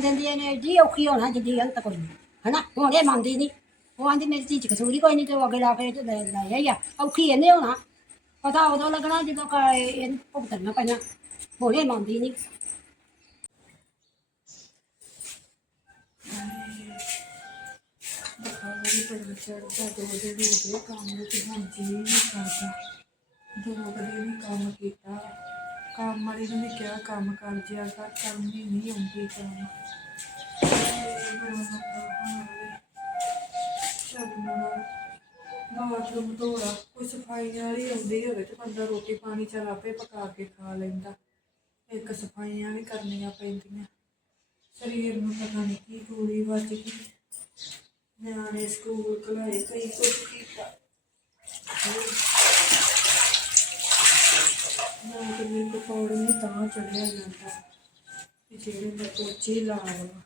ਦਿੰਦੀ ਨੇ ਜੀ ਔਖੀ ਹੋਣਾ ਜਿੱਦੀ ਹਲ ਕੋਈ ਨਹੀਂ। ਹਨਾ? ਹੁਣ ਇਹ ਮੰਨਦੀ ਨਹੀਂ। ਉਹ ਆਂਦੀ, ਮੇਰੀ ਧੀ ਚ ਕਸੂਰੀ ਕੋਈ ਨਹੀਂ, ਤੇ ਉਹ ਅੱਗੇ ਲਾ ਕੇ ਤੇ ਲੈ ਲੈ ਆਈ ਆ। ਔਖੀ ਇਹਨੇ ਹੋਣਾ। ਪਤਾ ਉਦੋਂ ਲੱਗਣਾ ਜਦੋਂ ਕ- ਇਹਨੂੰ ਭੁਗਤਣਾ ਪੈਣਾ। ਹੁਣ ਇਹ ਮੰਨਦੀ ਨਹੀਂ। ਬੁਖਾਰੀ ਬੜਾ ਚੜਦਾ ਦੋ ਦਿਨ ਹੋ ਗਏ ਕੰਮ ਨੂੰ ਤੇ ਨਹੀਂ ਕਰਦਾ। ਦੋ ਕਦੇ ਵੀ ਕੰਮ ਕੀਤਾ। ਕੰਮ ਵਾਲੀ ਨੂੰ ਵੀ ਕਿਹਾ ਕੰਮ ਕਰ ਜਿਆ ਕਰ ਕੰਮ ਨਹੀਂ ਆਉਂਦੀ ਕੰਮ। ਬਾਥਰੂਮ ਧੋੜਾ ਕੋਈ ਸਫ਼ਾਈ ਵਾਲੀ ਆਉਂਦੀ ਹੋਵੇ ਤੇ ਬੰਦਾ ਰੋਟੀ ਪਾਣੀ ਚੱਲ ਆਪੇ ਪਕਾ ਕੇ ਖਾ ਲੈਂਦਾ। ਇੱਕ ਸਫਾਈਆਂ ਵੀ ਕਰਨੀਆਂ ਪੈਂਦੀਆਂ। ਸਰੀਰ ਨੂੰ ਪਤਾ ਨਹੀਂ ਕੀ ਗੋਲੀ ਵੱਜ ਗਈ। ਨਿਆਣੇ ਸਕੂਲ ਕਲਾਏ ਕਈ ਕੁਝ ਕੀਤਾ। ਨਾ ਕਿ ਮੇਰੇ ਕੋ ਤਾਂ ਚੜਿਆ ਜਾਂਦਾ। ਕਿ ਜਿਹੜੇ ਮੈਂ ਪੋਚੇ ਲਾ ਲਵਾਂ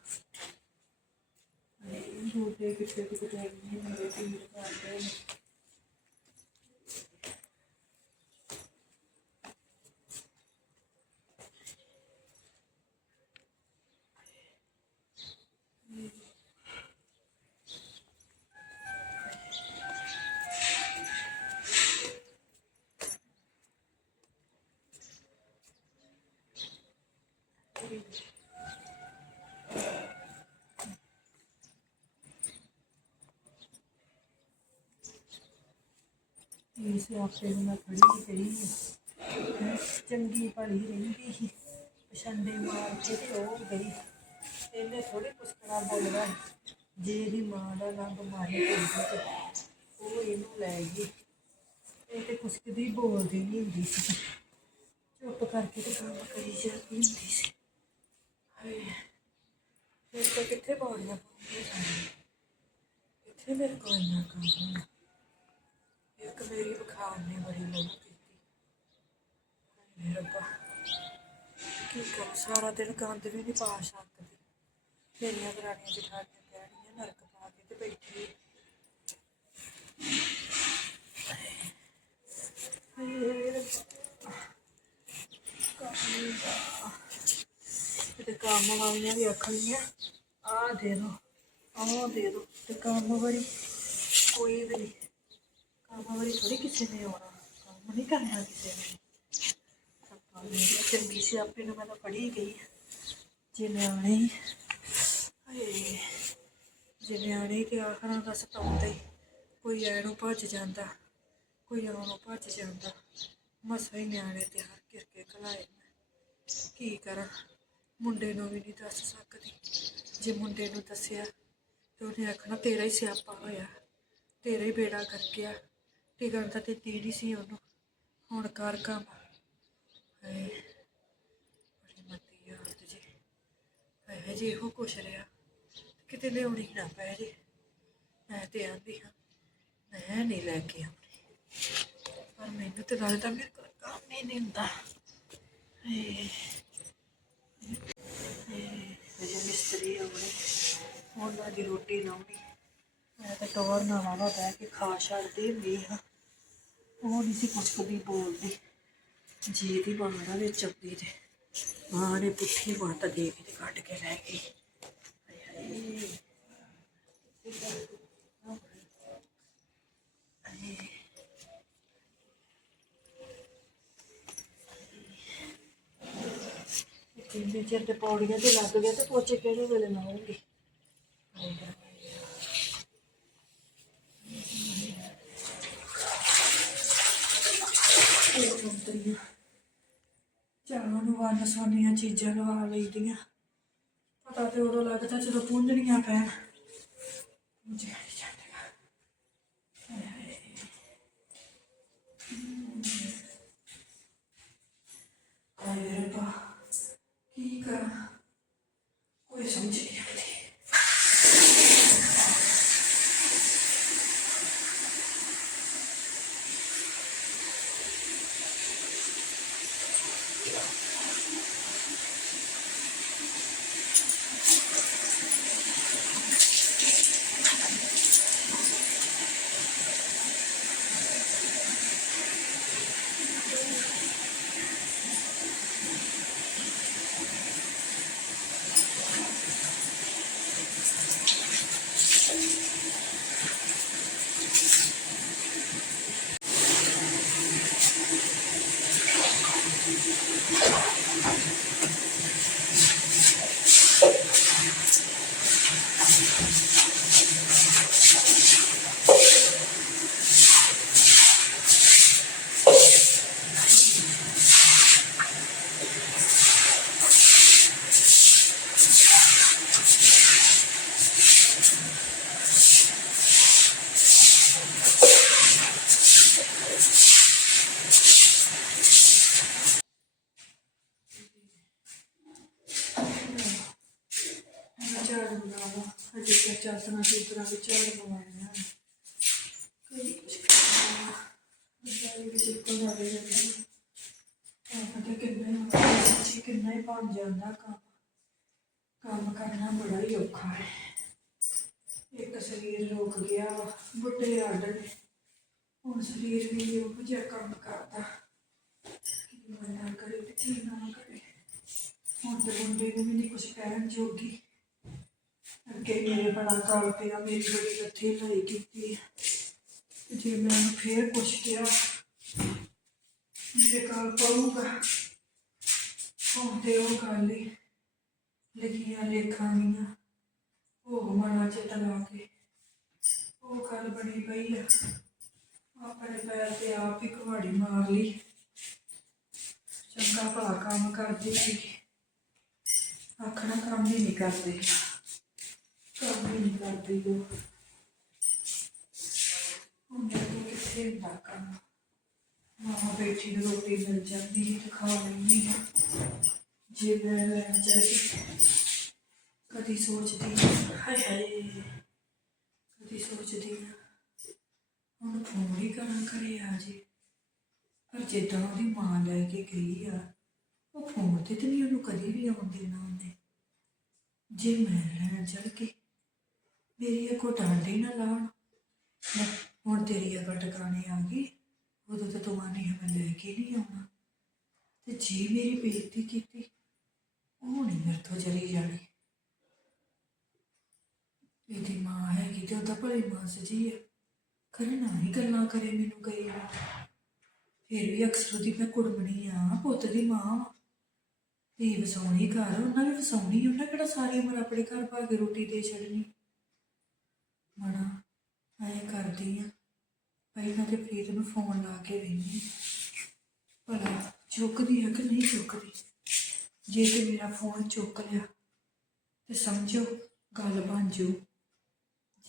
ਕਿਤੇ ਕਿਤੇ ਨਹੀਂ ਮੇਰੇ ਪੀੜ ਕਰਦੇ ਨੇ। ਇਸ ਆਪੇ ਨਾਲ ਖੜੀ ਗਈ ਹੈਂ। ਚੰਗੀ ਭਲੀ ਰਹਿੰਦੀ ਸੀ। ਪਛੰਦੇ ਮਾਰ ਕੇ ਤੇ ਉਹ ਗਈ। ਇਹਨੇ ਥੋੜੇ ਪੁਸਕਣਾ ਬੋਲਦਾ ਜੇ ਇਹਦੀ ਮਾਂ ਦਾ ਨਾਂ ਬਿਮਾਰੀ ਹੁੰਦੀ ਉਹ ਇਹਨੂੰ ਲੈ ਗਈ। ਇਹ ਤੇ ਕੁਸਕਦੀ ਬੋਲਦੀ ਨਹੀਂ ਹੁੰਦੀ ਸੀ। ਚੁੱਪ ਕਰਕੇ ਤੇ ਕੰਮ ਕਰੀ ਜਾਂਦੀ ਹੁੰਦੀ ਸੀ। ਹਾਏ, ਫਿਰ ਤਾਂ ਕਿੱਥੇ ਬੋਲੀਆਂ ਪਾਉਂਦੀ ਕਿੱਥੇ ਮੇਰੇ ਕੋਲ ਇੰਨਾ ਕੰਮ ਹੋਣਾ? ਇੱਕ ਮੇਰੀ ਬੁਖਾਰ ਨੇ ਬੜੀ ਮਦਦ ਕੀਤੀ। ਹਾਏ ਰੱਬਾ, ਕੀ ਕਰ? ਸਾਰਾ ਦਿਨ ਗੰਦ ਵੀ ਨਹੀਂ ਪਾ ਸਕਦੀ। ਮੇਰੀਆਂ ਦਰਾਣੀਆਂ ਜਠਾਣੀਆਂ ਕਹਿਣੀਆਂ, ਨਰਕ ਪਾ ਕੇ ਤੇ ਬੈਠੀ। ਤੇ ਕੰਮ ਵਾਲੀਆਂ ਵੀ ਆਖਣੀਆਂ ਆ ਦੇ ਦੋ, ਆਹ ਦੇ ਦੋ, ਤੇ ਕੰਮ ਵਾਲੀ ਕੋਈ ਵੀ ਨਹੀਂ ਕੰਮ ਵਾਰੀ ਥੋੜੀ ਕਿਸੇ ਨੇ ਆਉਣਾ ਕੰਮ ਨਹੀਂ ਕਰਨਾ ਕਿਸੇ ਨੇ ਆਪਾਂ ਨੇ ਚੰਗੀ ਸੀ ਆਪੇ ਨੂੰ ਮੈਂ ਤਾਂ ਪੜੀ ਗਈ ਜੇ ਨਿਆਣੇ ਹੀ ਹਾਏ ਜੇ ਨਿਆਣੇ ਤੇ ਆਖਰਾਂ ਦਾ ਸਤਾਉਂਦਾ ਹੀ ਕੋਈ ਐਣੋਂ ਭੱਜ ਜਾਂਦਾ ਕੋਈ ਆਉਣੋਂ ਭੱਜ ਜਾਂਦਾ ਮਸਾ ਹੀ ਨਿਆਣੇ ਤੇ ਹਰ ਕਰਕੇ ਕਲਾਏ ਕੀ ਕਰਾਂ ਮੁੰਡੇ ਨੂੰ ਵੀ ਨਹੀਂ ਦੱਸ ਸਕਦੀ ਜੇ ਮੁੰਡੇ ਨੂੰ ਦੱਸਿਆ ਤੇ ਉਹਨੇ ਆਖਣਾ ਤੇਰਾ ਹੀ ਸਿਆਪਾ ਹੋਇਆ ਤੇਰਾ ਹੀ ਬੇੜਾ ਕਰ ਗਿਆ ਟਿਕਣ ਤਾਂ ਤੇ ਤੀੜੀ ਸੀ ਉਹਨੂੰ? ਹੁਣ ਕਰ ਕੰਮ। ਹਾਏ, ਬੜੀ ਮੰਦੀ ਹਾਲਤ ਜੀ। ਹਾਏ ਜੀ ਇਹੋ ਕੁਛ ਰਿਹਾ। ਕਿਤੇ ਲਿਆਉਣੀ ਨਾ ਪੈ ਜੇ। ਮੈਂ ਤੇ ਆਂਦੀ ਹਾਂ, ਮੈਂ ਨਹੀਂ ਲੈ ਕੇ ਆਉਣੀ ਪਰ ਮੈਨੂੰ ਤੇ ਲੱਗਦਾ ਮੇਰੇ ਕੋਲ ਕੰਮ ਹੀ ਨਹੀਂ ਹੁੰਦਾ। ਹਾਏ ਅਜੇ ਮਿਸਤਰੀ ਆਉਣੇ ਉਹਨਾਂ। ਦੀ ਰੋਟੀ ਲਾਉਣੀ। ਮੈਂ ਤਾਂ ਟੋਰ ਨਾ ਵਾਵਾ ਬਹਿ ਕੇ ਖਾ ਛੱਡਦੀ ਹੁੰਦੀ ਹਾਂ। ਉਹ ਨਹੀਂ ਸੀ ਕੁਛ ਕਦੀ ਬੋਲਦੀ ਜੀ ਦੀ ਬਾਹਰਾਂ ਵਿੱਚ ਆਉਂਦੀ ਤੇ ਮਾਂ ਨੇ ਪੁੱਠੀ ਮਾਤਾ ਦੇ ਕੇ ਕੱਢ ਕੇ ਲੈ ਗਈ ਕਿੰਨੇ ਚਿਰ ਤੇ ਪੌੜੀਆਂ ਤੇ ਲੱਗ ਗਿਆ ਤੇ ਪੋਚੇ ਕਿਹੜੇ ਵੇਲੇ ਲਾਉਂਗੀ ਚਾਹ ਵੰਨ ਸੋਨੀਆਂ ਚੀਜ਼ਾਂ ਲਵਾ ਲਈਆਂ ਪਤਾ ਤੇ ਉਦੋਂ ਲੱਗਦਾ ਜਦੋਂ ਪੁੰਝਣੀਆਂ ਪੈਣ। ਮੁਝੇ ਰੱਬਾ, ਕੀ ਕਰਾਂ? ਅਜੇ ਤਾਂ ਚਾਸਣਾ ਝਾੜ ਬਣਾਉਣਾ ਕੋਈ ਜਾਈ ਵੀ ਚੁੱਕੋ ਨਾ ਜਾਂਦਾ ਆ ਪਤਾ ਕਿੰਨਾ ਹੀ ਕਿੰਨਾ ਹੀ ਬਣ ਜਾਂਦਾ ਕੰਮ। ਕੰਮ ਕਰਨਾ ਬੜਾ ਹੀ ਔਖਾ ਹੈ। ਇੱਕ ਸਰੀਰ ਰੁਕ ਗਿਆ ਵਾ, ਬੁੱਢੇ ਆਡ ਨੇ। ਹੁਣ ਸਰੀਰ ਵੀ ਉਹ ਜਿਹਾ ਕੰਮ ਕਰਦਾ। ਕੀ ਬੰਦਾ ਕਰੇ ਤੇ ਕੀ ਨਾ ਕਰੇ। ਹੁਣ ਤੇ ਮੁੰਡੇ ਨੂੰ ਵੀ ਨਹੀਂ ਕੁਝ ਕਹਿਣ ਜੋਗੀ। ਅੱਗੇ ਮੇਰੇ ਬੜਾ ਕਾਲ ਪਿਆ, ਮੇਰੀ ਬੜੀ ਲੱਥੀ ਲਈ ਕੀਤੀ। ਤੇ ਜੇ ਮੈਂ ਉਹਨੂੰ ਫੇਰ ਕੁਛ ਕਿਹਾ ਮੇਰੇ ਕਾਲ ਪਊਗਾ। ਹੁਣ ਤੇ ਉਹ ਗੱਲ ਹੀ ਲਿਖੀਆਂ ਲੇਖਾਂ ਗੀਆਂ ਉਹ ਮਨਾਂ ਚ ਤਲਾ ਕੇ। ਉਹ ਗੱਲ ਬਣੀ ਪਈ ਆ। ਆਪਣੇ ਪੈਰ ਤੇ ਆਪ ਹੀ ਕੁਹਾੜੀ ਮਾਰ ਲਈ। ਚੰਗਾ ਭਲਾ ਕੰਮ ਕਰਦੀ ਸੀ ਆਖਣਾ ਕੰਮ ਹੀ ਨਹੀਂ ਕਰਦੇ। ਕੰਮ ਨਹੀਂ ਕਰਦੀ ਉਹ। ਹੁਣ ਕੋਲ ਕਿੱਥੇ ਹੁੰਦਾ ਕੰਮ? ਮਾਂ ਬੈਠੀ ਨੂੰ ਰੋਟੀ ਮਿਲ ਜਾਂਦੀ ਸੀ ਤੇ ਖਾ ਲੈਂਦੀ ਹਾਂ ਜੇ ਮੈਂ ਲੈਣ ਚਾਹੀ ਕਦੀ ਸੋਚਦੀ ਹਾਂ, ਹਾਏ ਹਾਏ ਕਦੀ ਸੋਚਦੀ ਹੁਣ ਫੋਨ ਹੀ ਕਰਾਂ ਕਰੇ ਆ ਜੇ। ਪਰ ਜਿੱਦਾਂ ਉਹਦੀ ਮਾਂ ਲੈ ਕੇ ਗਈ ਆ ਉਹ ਫੋਨ ਤੇ ਤੇ ਨਹੀਂ ਉਹਨੂੰ ਕਦੀ ਵੀ ਆਉਣ ਦੇਣਾ ਉਹਨੇ। ਜੇ ਮੈਂ ਲੈਣ ਚੜ ਕੇ ਮੇਰੀ ਇਹ ਕੋ ਡਾਂਡੇ ਨਾ ਲਾਉਣ। ਲੈ, ਹੁਣ ਤੇਰੀ ਅਗਰ ਟਿਕਾਣੇ ਆ ਗਈ। ਉਦੋਂ ਤੇ ਤੂੰ ਆਨੀ ਹੈ ਮੈਂ ਲੈ ਕੇ ਨਹੀਂ ਆਉਣਾ। ਤੇ ਜੇ ਮੇਰੀ ਬੇਇੱਜ਼ਤੀ ਕੀਤੀ ਉਹ ਨਹੀਂ ਮੇਰੇ ਤੋਂ ਚਲੀ ਜਾਣੀ। ਇਹਦੀ ਮਾਂ ਹੈਗੀ ਤੇ ਉਹਦਾ ਭਲੀ ਮਾਂ ਸਜੀ ਹੈ ਖਰੇ ਨਾ ਹੀ ਗੱਲਾਂ ਕਰੇ ਮੈਨੂੰ ਕਈ ਵਾਰ। ਫਿਰ ਵੀ ਅਕਸਰ ਉਹਦੀ ਮੈਂ ਕੁੜਮਣੀ ਆ ਪੁੱਤ ਦੀ ਮਾਂ ਵਾਂ। ਧੀ ਵਸਾਉਣੀ ਘਰ ਉਹਨਾਂ ਵੀ ਵਸਾਉਣੀ ਉਹਨਾਂ ਕਿਹੜਾ ਸਾਰੀ ਉਮਰ ਆਪਣੇ ਘਰ ਪਾ ਕੇ ਰੋਟੀ ਦੇ ਛੱਡਣੀ? ਮਨਾ ਐਂ ਕਰਦੀ ਆ। ਪਹਿਲਾਂ ਤੇ ਪ੍ਰੀਤ ਨੂੰ ਫੋਨ ਲਾ ਕੇ ਵੇਖੀ ਭਲਾ ਚੁੱਕਦੀ ਹੈ ਕਿ ਨਹੀਂ ਚੁੱਕਦੀ? ਜੇ ਤੇ ਮੇਰਾ ਫੋਨ ਚੁੱਕ ਲਿਆ, ਤੇ ਸਮਝੋ, ਗੱਲ ਬਣ ਜੂ।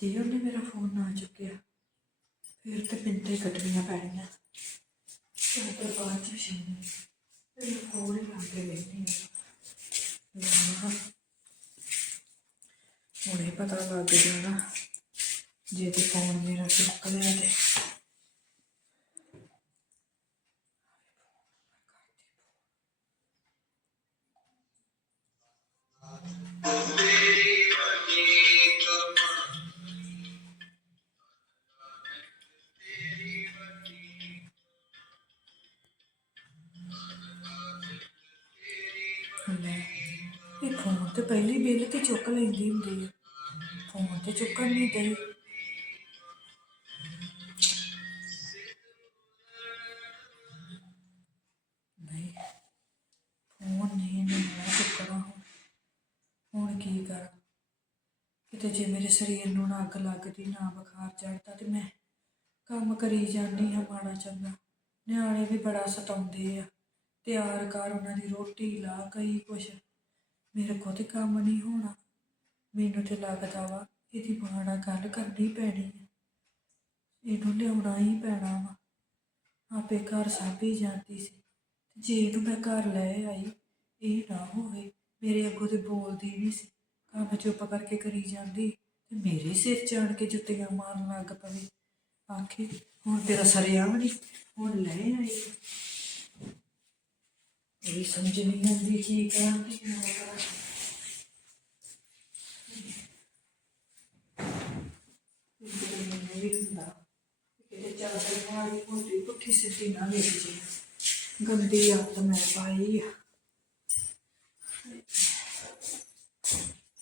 ਜੇ ਉਹਨੇ ਮੇਰਾ ਫੋਨ ਨਾ ਚੁੱਕਿਆ, ਫਿਰ ਤੇ ਪਿੰਤੇ ਕੱਟਣੀਆਂ ਪੈਣੀਆਂ। ਤੇ ਪਰ ਬਾਅਦ ਚ ਸ਼ਾਮੀ। ਤੇ ਫੋਨ ਲਾ ਕੇ ਵੇਖਦੀ ਹਾਂ ਹੁਣੇ ਪਤਾ ਲੱਗ ਜਾਣਾ। ਜੇ ਤੇ ਫੋਨ ਮੇਰਾ ਚੁੱਕ ਲਿਆ ਤੇ ਲੈ ਇਹ ਫੋਨ ਤੇ ਪਹਿਲੀ ਬਿੱਲ ਤੇ ਚੁੱਕ ਲੈਂਦੀ ਹੁੰਦੀ ਹੈ ਫੋਨ ਤੇ ਚੁੱਕਣ ਨਹੀਂ ਦਈ ਫੋਨ ਨਹੀਂ, ਮੈਂ ਚੁੱਕਣਾ ਹੁਣ ਹੁਣ ਕੀ ਕਰਾਂ? ਕਿਤੇ ਜੇ ਮੇਰੇ ਸਰੀਰ ਨੂੰ ਨਾ ਅੱਗ ਲੱਗਦੀ, ਨਾ ਬੁਖਾਰ ਚੜਦਾ ਤੇ ਮੈਂ ਕੰਮ ਕਰੀ ਜਾਂਦੀ ਹਾਂ ਮਾੜਾ ਚੰਗਾ। ਨਿਆਣੇ ਵੀ ਬੜਾ ਸਤਾਉਂਦੇ ਆ। ਤਿਆਰ ਕਰ ਉਹਨਾਂ ਦੀ ਰੋਟੀ, ਲਾ ਕਈ ਕੁਛ। ਮੇਰੇ ਕੋਲ ਤੇ ਕੰਮ ਨਹੀਂ ਹੋਣਾ। ਮੈਨੂੰ ਤੇ ਲੱਗਦਾ ਵਾ ਇਹਦੀ ਮਾਂ ਨਾਲ ਗੱਲ ਕਰਨੀ ਪੈਣੀ ਆ। ਇਹਨੂੰ ਲਿਆਉਣਾ ਹੀ ਪੈਣਾ ਵਾ। ਆਪੇ ਘਰ ਸਾਂਭੀ ਜਾਂਦੀ ਸੀ। ਜੇ ਇਹਨੂੰ ਮੈਂ ਘਰ ਲੈ ਆਈ, ਇਹ ਨਾ ਹੋਵੇ, ਮੇਰੇ ਅੱਗੋਂ ਤੇ ਬੋਲਦੀ ਵੀ ਸੀ, ਕੰਮ ਚੁੱਪ ਕਰਕੇ ਕਰੀ ਜਾਂਦੀ, ਤੇ ਮੇਰੇ ਸਿਰ ਚੜ ਕੇ ਜੁੱਤੀਆਂ ਮਾਰਨ ਲੱਗ ਪਵੇ। ਆਖੇ, ਹੁਣ ਤੇਰਾ ਸਰਿਆ ਨਹੀਂ, ਹੁਣ ਲੈ ਆਈ। ਇਹ ਸਮਝ ਨਹੀਂ ਆਉਂਦੀ ਕੀ ਕਰਾਂ, ਕੀ ਨਾ ਕਰਾਂ। ਇਹ ਵੀ ਹੁੰਦਾ, ਕਿਤੇ ਚੱਲ ਕੇ ਮਾਰੀ ਮੋਟੀ ਪੁੱਠੀ ਸਿੱਧੀ ਨਾ ਵੇਖ ਗੰਦੀ ਆਦਤ ਮੈਂ ਪਾਈ ਆ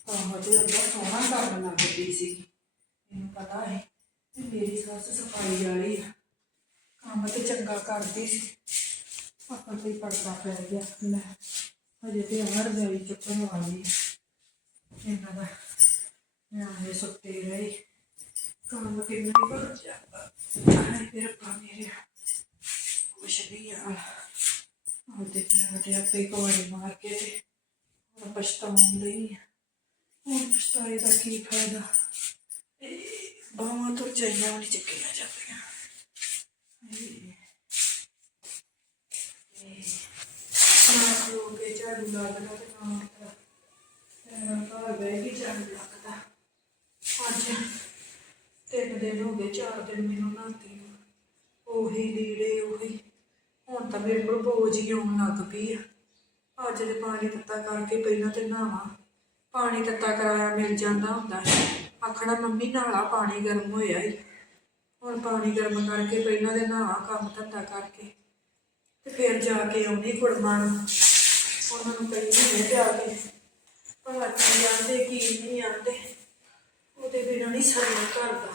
ਆਹ ਤੇ ਅੱਗਾ ਸੋਹਣਾ ਕਰਨ ਲੱਗਦੀ ਸੀ ਮੈਨੂੰ ਪਤਾ ਹੈ ਕਿ ਮੇਰੀ ਸੱਸ ਸਫ਼ਾਈ ਵਾਲੀ ਆ ਕੰਮ ਤੇ ਚੰਗਾ ਕਰਦੀ ਸੀ ਆਪਾਂ ਤੇ ਪੜਦਾ ਪੈ ਗਿਆ ਲੈ ਹਜੇ ਤੇ ਹਰ ਵੇਲੇ ਚੁੱਕਣ ਵਾਲੀ ਆ। ਇਹਨਾਂ ਦਾ ਨਿਆਣੇ ਸੁੱਤੇ ਰਹੇ ਕੰਮ ਕਿੰਨਾ ਹੀ ਬਣ ਜਾਂਦਾ ਆਏ ਮੇਰਾ ਪਾ ਮੇਰੇ ਕੁਛ ਵੀ ਆ ਉਹਦੇ ਪੈਰ ਤੇ ਆਪੇ ਕੋੜੀ ਮਾਰ ਕੇ ਤੇ ਹੁਣ ਪਛਤਾਉਣ ਲਈ ਆ। ਹੁਣ ਪਛਤਾਏ ਦਾ ਕੀ ਫਾਇਦਾ ਇਹ ਬਾਹਾਂ ਤੋਂ ਜਾਈਆਂ ਨਹੀਂ ਚੱਕੀਆਂ ਜਾਂਦੀਆਂ ਇਹ ਨਾ ਲੋਗੇ ਝਾੜੂ ਲੱਗਦਾ ਤੇ ਨਾ ਉੱਠਦਾ। ਤੇਰਾ ਘਰ ਬਹਿ ਕੇ ਝਾੜੂ ਲੱਗਦਾ ਅੱਜ ਤਿੰਨ ਦਿਨ ਹੋ ਗਏ, ਚਾਰ ਦਿਨ ਮੈਨੂੰ ਨਾਤੀ ਨੂੰ ਉਹੀ ਲੀੜੇ, ਉਹੀ ਹੁਣ ਤਾਂ ਮੇਰੇ ਕੋਲ ਬੋਝ ਹੀ ਆਉਣ ਲੱਗ ਪਈ ਆ। ਅੱਜ ਦੇ ਪਾਣੀ ਤੱਤਾ ਕਰਕੇ ਪਹਿਲਾਂ ਤੇ ਨਹਾਵਾਂ। ਪਾਣੀ ਤੱਤਾ ਕਰਾਇਆ ਮਿਲ ਜਾਂਦਾ ਹੁੰਦਾ ਆਖਣਾ, ਮੰਮੀ, ਨਾਲਾ ਪਾਣੀ ਗਰਮ ਹੋਇਆ ਈ ਹੁਣ ਪਾਣੀ ਗਰਮ ਕਰਕੇ ਪਹਿਲਾਂ ਤੇ ਨਹਾਵਾਂ ਕੰਮ ਧੰਦਾ ਕਰਕੇ। ਤੇ ਫਿਰ ਜਾ ਕੇ ਆਉਣੀ ਕੁੜਮਾਂ ਨੂੰ। ਉਹਨਾਂ ਨੂੰ ਕਹੀ ਨੇ ਜਾ ਕੇ ਭਲਾ ਕੀ ਆਂਦੇ, ਕੀ ਨਹੀਂ ਆਂਦੇ। ਉਹਦੇ ਬਿਨਾਂ ਨਹੀਂ ਸਰਨਾ ਘਰ ਦਾ।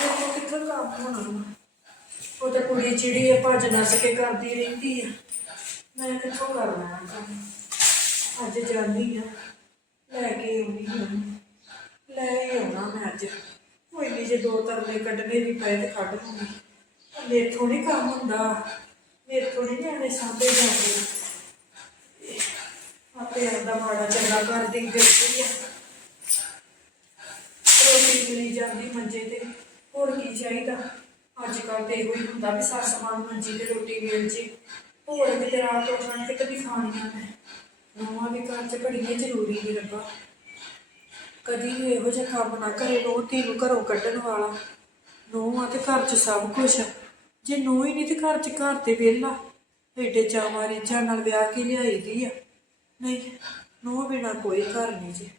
ਮੇਰੇ ਕਿੱਥੋਂ ਕੰਮ ਹੋਣਾ ਉਹ ਤਾਂ ਕੁੜੀ ਚਿੜੀ ਹੈ ਭੱਜ ਨੱਸ ਕੇ ਕਰਦੀ ਰਹਿੰਦੀ ਆ। ਮੈਂ ਕਿੱਥੋਂ ਕਰਨਾ ਕੰਮ? ਅੱਜ ਜਾਂਦੀ ਆ, ਲੈ ਕੇ ਆਉਣੀ ਆ। ਲੈ ਹੀ ਆਉਣਾ ਮੈਂ ਅੱਜ। ਕੋਈ ਨਹੀਂ ਜੇ ਦੋ ਤਰਲੇ ਕੱਢਣੇ ਵੀ ਪਏ ਤੇ ਕੱਢ ਲੂੰਗੀ ਮੇਥੋਂ ਨਹੀਂ ਕੰਮ ਹੁੰਦਾ। ਮੇਥੋਂ ਨਹੀਂ ਜਾਣੇ ਸਾਂਭੇ ਜਾਂਦੇ। ਆਪੇ ਆਪਦਾ ਮਾੜਾ ਚੰਗਾ ਕਰਦੀ ਫਿਰਦੀ ਆ। ਰੋਟੀ ਮਿਲੀ ਜਾਂਦੀ ਮੰਜੇ ਤੇ। ਹੋਰ ਕੀ ਚਾਹੀਦਾ? ਅੱਜ ਕੱਲ੍ਹ ਤੇ ਇਹੋ ਹੀ ਹੁੰਦਾ ਵੀ ਸੱਸ ਸਮਾਨ ਮੰਜੀ ਤੇ ਰੋਟੀ ਮਿਲ ਜੀ। ਹੋਰ ਕਿਤੇ ਰਾਤ ਉੱਠਣ ਕਿਤੇ ਵੀ ਖਾਣੀਆਂ ਨੇ। ਨਵਾਂ ਵੀ ਘਰ ਚ ਬੜੀਆਂ ਜ਼ਰੂਰੀ ਨਹੀਂ ਰੱਬਾ ਕਦੀ ਵੀ ਇਹੋ ਜਿਹਾ ਕੰਮ ਨਾ ਕਰੇ ਨੋ ਧੀ ਨੂੰ ਘਰੋਂ ਕੱਢਣ ਵਾਲਾ। ਨੋ ਆ ਤੇ ਘਰ ਚ ਸਭ ਕੁਝ ਜੇ ਨੋ ਹੀ ਨਹੀਂ ਤੇ ਘਰ ਚ ਘਰ ਤੇ ਵਿਹਲਾ। ਏਡੇ ਚਾਵਾਂ ਰੀਝਾਂ ਨਾਲ ਵਿਆਹ ਕੇ ਲਿਆਈ ਦੀ ਆ। ਨਹੀਂ ਨੋ ਬਿਨਾ ਕੋਈ ਘਰ ਨਹੀਂ ਜੀ।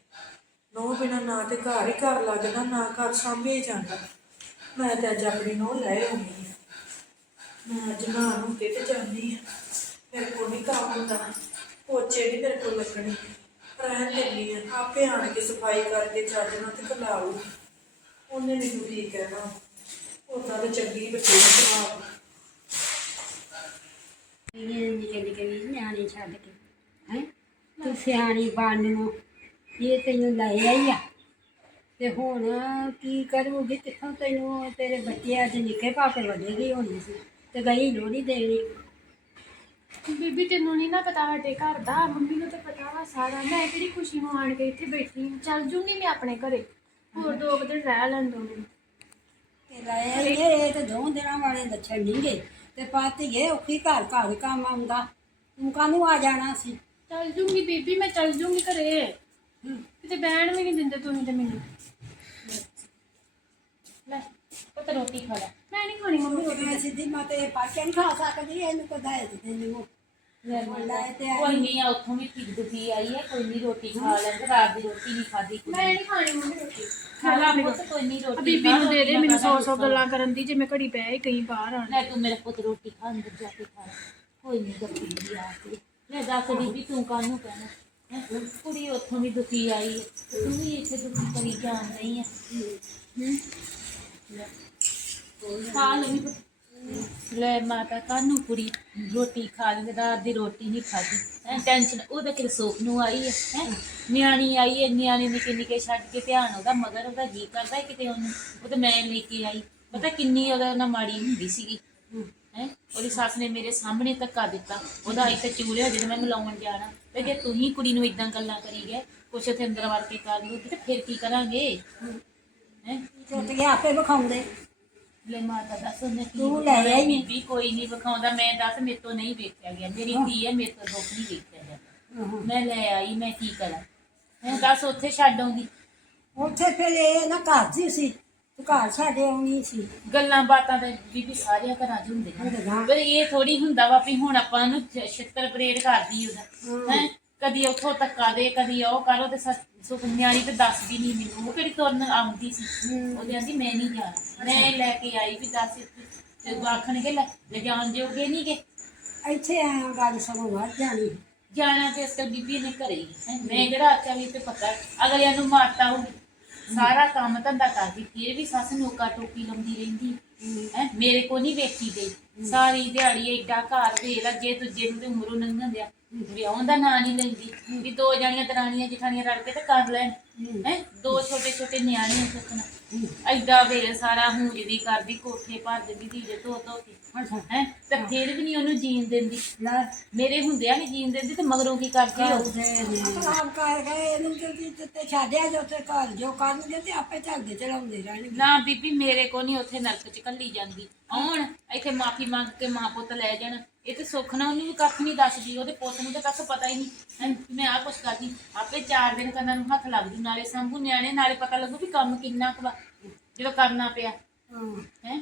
ਨੋ ਬਿਨਾ ਨਾ ਤੇ ਘਰ ਹੀ ਘਰ ਲੱਗਦਾ, ਨਾ ਘਰ ਸਾਂਭੇ ਜਾਂਦਾ। ਮੈਂ ਤੇ ਅੱਜ ਆਪਣੀ ਨੋ ਲੈ ਆਉਣੀ ਆ ਮੈਂ ਅੱਜ ਨਾ ਨੂੰ ਤੇ ਜਾਂਦੀ ਆ ਮੇਰੇ ਕੋਲ ਨਹੀਂ ਕੰਮ ਹੁੰਦਾ ਪੋਚੇ ਨਹੀਂ ਮੇਰੇ ਕੋਲ ਲੱਗਣੇ ਰਹਿਣ ਦਿੰਦੀ ਆ ਆਪੇ ਆਣ ਕੇ ਸਫ਼ਾਈ ਕਰਕੇ ਚੱਜ ਨਾਲ ਤੇ ਕਲਾਉ ਉਹਨੇ ਮੈਨੂੰ ਕੀ ਕਹਿਣਾ? ਉਹਦਾ ਤੇ ਚੰਗੀ ਬੱਚੀ ਸੁਭਾਅ ਇਹ ਨਿੱਕੇ ਨਿੱਕੇ ਵੀ ਨਿਆਣੇ ਛੱਡ ਕੇ, ਹੈ? ਤੂੰ ਸਿਆਣੀ ਬਣ ਨੂੰ। ਇਹ ਤੈਨੂੰ ਲੈ ਆਈ ਆ। ਤੇ ਹੁਣ ਕੀ ਕਰੂਗੀ ਕਿੱਥੋਂ ਤੈਨੂੰ ਤੇਰੇ ਬੱਚੇ ਅੱਜ ਨਿੱਕੇ ਪਾਪੇ ਵੱਡੇ ਗਈ ਹੋਣੀ ਸੀ ਤੇ ਗਈ ਲੋੜੀ ਦੇਣੀ। ਬੀਬੀ ਤੈਨੂੰ ਨਹੀਂ ਨਾ ਪਤਾ ਸਾਡੇ ਘਰ ਦਾ। ਮੰਮੀ ਨੂੰ ਤਾਂ ਪਤਾ ਵਾ ਸਾਰਾ। ਮੈਂ ਕਿਹੜੀ ਖੁਸ਼ੀ ਨੂੰ ਆਣ ਕੇ ਇੱਥੇ ਬੈਠੀ ਹਾਂ ਚੱਲ ਜੂੰਗੀ ਮੈਂ ਆਪਣੇ ਘਰੇ। ਹੋਰ ਦੋ ਕੁ ਦਿਨ ਰਹਿ ਲੈਣ ਦੋ ਮੈਨੂੰ। ਤੇ ਲੈ ਇਹ ਇਹ ਤੇ ਦੋ ਦਿਨਾਂ ਵਾਲੇ ਲੱਛਣ ਨਹੀਂਗੇ ਤੇ ਪਾਤੀਏ ਔਖੀ ਘਰ ਘਰ ਕੰਮ ਆਉਂਦਾ। ਤੂੰ ਕਾਹਨੂੰ ਆ ਜਾਣਾ ਸੀ? ਚੱਲ ਜੂੰਗੀ ਬੀਬੀ ਮੈਂ ਚੱਲ ਜੂੰਗੀ ਘਰੇ। ਕਿਤੇ ਬਹਿਣ ਵੀ ਨਹੀਂ ਦਿੰਦੇ ਤੁਸੀਂ ਤੇ ਮੈਨੂੰ ਲੈ ਪੁੱਤ ਰੋਟੀ ਖਾ ਲੈ। ਮੈਂ ਨਹੀਂ ਖਾਣੀ ਮੰਮੀ ਰੋਟੀ। ਮੈਂ ਸਿੱਧੀ ਮਾਤੇ ਪਾਕਿਆਂ ਨਹੀਂ ਖਾ ਸਕਦੀ ਇਹਨੂੰ ਕਦਾ ਹੈ ਤੇ ਤੈਨੂੰ ਲੈ ਲੈ ਤੇ ਕੋਈ ਨਹੀਂ ਆ ਉੱਥੋਂ ਵੀ ਠੀਕ ਦੁਖੀ ਆਈ ਹੈ ਕੋਈ ਨਹੀਂ ਰੋਟੀ ਖਾ ਲੈਂਦੇ ਰਾਤ ਦੀ ਰੋਟੀ ਨਹੀਂ ਖਾਦੀ ਕੋਈ। ਮੈਂ ਨਹੀਂ ਖਾਣੀ ਮੰਮੀ ਰੋਟੀ। ਖਾ ਲਾ ਪੁੱਤ ਕੋਈ ਨਹੀਂ ਆ ਰੋਟੀ ਬੀਬੀ ਖਾ, ਨੂੰ ਦੇ ਦੇ ਰੋਟੀ ਮੈਨੂੰ ਨਾ ਸੌ ਖਾ ਸੌ ਗੱਲਾਂ ਕਰਨ ਦੀ ਜੇ ਮੈਂ ਘੜੀ ਪੈ ਹੀ ਕहीं ਬਾਹਰ ਆਣ ਲੈ ਤੂੰ ਮੇਰੇ ਪੁੱਤ ਰੋਟੀ ਖਾ ਅੰਦਰ ਜਾ ਕੇ ਖਾ। ਕੋਈ ਨਹੀਂ ਗੱਪੀ ਦੀ ਆ ਕੇ। ਲੈ ਦੱਸ ਬੀਬੀ ਤੂੰ ਕਾਹਨੂੰ ਕਹਿਣਾ? ਕੁੜੀ ਉੱਥੋਂ ਵੀ ਦੁਖੀ ਆਈ ਹੈ। ਤੇ ਵੀ ਇੱਥੇ ਦੁਖੀ ਕਰੀ ਜਾਣ ਰਹੀ ਹੈ। ਲੈ। ਖਾ ਲੈ ਲੈ ਮਾਤਾ ਕਾਹਨੂੰ ਕੁੜੀ ਰੋਟੀ ਖਾ ਲਈ ਰਾਤ ਦੀ ਰੋਟੀ ਨਹੀਂ ਖਾਦੀ ਹੈ ਟੈਨਸ਼ਨ ਉਹਦੇ ਕਿ ਸੋਖ ਨੂੰ ਆਈ ਹੈ ਹੈ? ਨਿਆਣੀ ਆਈ ਹੈ, ਨਿਆਣੀ ਨਿੱਕੇ ਨਿੱਕੇ ਛੱਡ ਕੇ ਧਿਆਨ ਉਹਦਾ, ਮਗਰ ਉਹਦਾ ਜੀ ਕਰਦਾ ਕਿਤੇ ਉਹਨੂੰ? ਉਹ ਤੇ ਮੈਂ ਲੈ ਕੇ ਆਈ। ਪਤਾ ਕਿੰਨੀ ਉਹਦਾ ਨਾਲ ਮਾੜੀ ਹੁੰਦੀ ਸੀਗੀ। ਹੈ? ਉਹਦੀ ਸੱਸ ਨੇ ਮੇਰੇ ਸਾਹਮਣੇ ਧੱਕਾ ਦਿੱਤਾ। ਉਹਦਾ ਇੱਥੇ ਚੂਲਿਆ ਜਦੋਂ ਮੈਂ ਮਿਲਾਉਣ ਜਾਣਾ। ਤੇ ਜੇ ਤੂੰ ਹੀ ਕੁੜੀ ਨੂੰ ਇਦਾਂ ਗੱਲਾਂ ਕਰੀ ਗਏ, ਕੁਛ ਉੱਥੇ ਅੰਦਰ ਵੜ ਕੇ ਕਰ ਲੂ ਤੇ ਫਿਰ ਕੀ ਕਰਾਂਗੇ? ਹੈ? ਛੁੱਟ ਆਪੇ ਵਿਖਾਉਂਦੇ। ਲੈ ਮਾਤਾ ਦੱਸ ਉਹਨੇ ਕੀ ਤੂੰ ਲੈ ਆਈ। ਬੀਬੀ ਕੋਈ ਨਹੀਂ ਵਿਖਾਉਂਦਾ ਮੈਂ ਦੱਸ ਮੇਰੇ ਤੋਂ ਨਹੀਂ ਵੇਖਿਆ ਗਿਆ। ਮੇਰੀ ਧੀ ਹੈ ਮੇਰੇ ਤੋਂ ਦੁੱਖ ਨਹੀਂ ਵੇਖਿਆ ਜਾਂਦਾ ਮੈਂ ਲੈ ਆਈ ਮੈਂ ਕੀ ਕਰਾਂ? ਮੈਂ ਦੱਸ ਉੱਥੇ ਛੱਡ ਆਉਂਦੀ ਉੱਥੇ ਫਿਰ ਇਹ ਨਾ ਘਰ ਜੀ ਸੀ ਤੇ ਘਰ ਸਾਡੇ ਆਉਣੀ ਸੀ। ਗੱਲਾਂ ਬਾਤਾਂ ਤੇ ਬੀਬੀ ਸਾਰਿਆਂ ਘਰਾਂ 'ਚ ਹੁੰਦੇ ਉਹਦੇ ਨਾਲ ਪਰ ਇਹ ਥੋੜੀ ਹੁੰਦਾ ਵਾ ਵੀ ਹੁਣ ਆਪਾਂ ਨੂੰ ਛਿੱਤਰ ਪਰੇਡ ਕਰਦੀ ਉਹਦਾ। ਹੈ? ਕਦੀ ਉੱਥੋਂ ਧੱਕਾ ਦੇ ਕਦੀ ਉਹ ਕਰੋ ਤੇ ਸੁਖ ਨਿਆਣੀ ਤੇ ਦੱਸਦੀ ਨਹੀਂ ਮੈਨੂੰ। ਉਹ ਕਿਹੜੀ ਤੁਰਨ ਆਉਂਦੀ ਸੀ? ਉਹਦੇ ਆਂਦੀ ਮੈਂ ਨਹੀਂ ਜਾਣਾ। ਮੈਂ ਲੈ ਕੇ ਆਈ ਵੀ ਦੱਸ ਤੇ ਆਖਣਗੇ ਲੈ ਲੈ ਜਾਣ ਜੋਗੇ ਨਹੀਂ ਗੇ? ਇੱਥੇ ਆਇਆ ਗੱਲ ਸਗੋਂ ਵੱਧ ਜਾਣੀ। ਜਾਣਾ ਤੇ ਅਸਲ ਬੀਬੀ ਨੇ ਘਰੇ ਹੀ ਹੈ। ਮੈਂ ਕਿਹੜਾ ਆਖਿਆ ਵੀ ਤੇ ਪਤਾ ਅਗਲਿਆਂ ਨੂੰ ਮਾਰਤਾ ਹੋਊ ਸਾਰਾ ਕੰਮ ਧੰਦਾ ਕਰਦੀ ਫਿਰ ਵੀ ਸੱਸ ਨੋਕਾ ਟੋਕੀ ਲਾਉਂਦੀ ਰਹਿੰਦੀ। ਹੈ ਮੇਰੇ ਕੋ ਨਹੀਂ ਵੇਖੀ ਗਈ। ਸਾਰੀ ਦਿਹਾੜੀ ਐਡਾ ਘਰ ਦੇ ਲੱਗੇ ਦੂਜੇ ਨੂੰ ਤੇ ਉਮਰੋਂ ਲੰਘਣ ਦਿਆ। ਵਿਆਹਣ ਦਾ ਨਾਂ ਨਹੀਂ ਲੈਂਦੀ। ਵੀ ਦੋ ਜਣੀਆਂ ਦਰਾਣੀਆਂ ਜਠਾਣੀਆਂ ਰਲ ਕੇ ਤੇ ਕਰ ਲੈਣ। ਹੈ ਦੋ ਛੋਟੇ ਛੋਟੇ ਨਿਆਣੇ ਸੁੱਕਣਾ ਐਡਾ ਵੇਲ ਸਾਰਾ ਹੂੰਜਦੀ ਕਰਦੀ ਕੋਠੇ ਭਰ ਦਿੰਦੀ ਧੀਰੇ ਧੋ ਧੋ ਕੇ। ਅੱਛਾ ਹੈ ਤੇ ਫਿਰ ਵੀ ਨਹੀਂ ਉਹਨੂੰ ਜੀਣ ਦਿੰਦੀ। ਲੈ। ਮੇਰੇ ਹੁੰਦਿਆਂ ਨਹੀਂ ਜੀਣ ਦਿੰਦੀ ਤੇ ਮਗਰੋਂ ਕੀ ਕਰਦੀ ਉਹ? ਕਰ ਗਏ ਇਹਨੂੰ ਜਲਦੀ ਤੇ ਛੱਡਿਆ ਜੋ ਤੇ ਘਰ ਜੋ ਕਰਨਗੇ ਤੇ ਆਪੇ ਚੱਲਦੇ ਚਲਾਉਂਦੇ ਰਹਿਣਗੇ। ਨਾ ਬੀਬੀ ਮੇਰੇ ਕੋ ਨਹੀਂ ਉੱਥੇ ਨਰਕ ਚ ਕੱਲੀ ਜਾਂਦੀ। ਆਉਣ ਇੱਥੇ ਮਾਫੀ ਮੰਗ ਕੇ ਮਾਂ ਪੁੱਤ ਲੈ ਜਾਣ। ਇਹ ਤੇ ਸੁੱਖ ਨਾਲ ਉਹਨੂੰ ਵੀ ਕੱਖ ਨਹੀਂ ਦੱਸਦੀ ਉਹਦੇ ਪੁੱਤ ਨੂੰ ਤੇ ਕੱਖ ਪਤਾ ਹੀ ਨਹੀਂ। ਮੈਂ ਆ ਕੁਛ ਕਰਦੀ ਆਪੇ ਚਾਰ ਦਿਨ ਕੰਨਾਂ ਨੂੰ ਹੱਥ ਲੱਗਦੀ ਨਾਲੇ ਸੰਭੂ ਨਿਆਣੇ ਨਾਲੇ ਪਤਾ ਲੱਗੂ ਵੀ ਕੰਮ ਕਿੰਨਾ ਕੁ ਵਾ ਜਦੋਂ ਕਰਨਾ ਪਿਆ। ਹਾਂ। ਹੈ?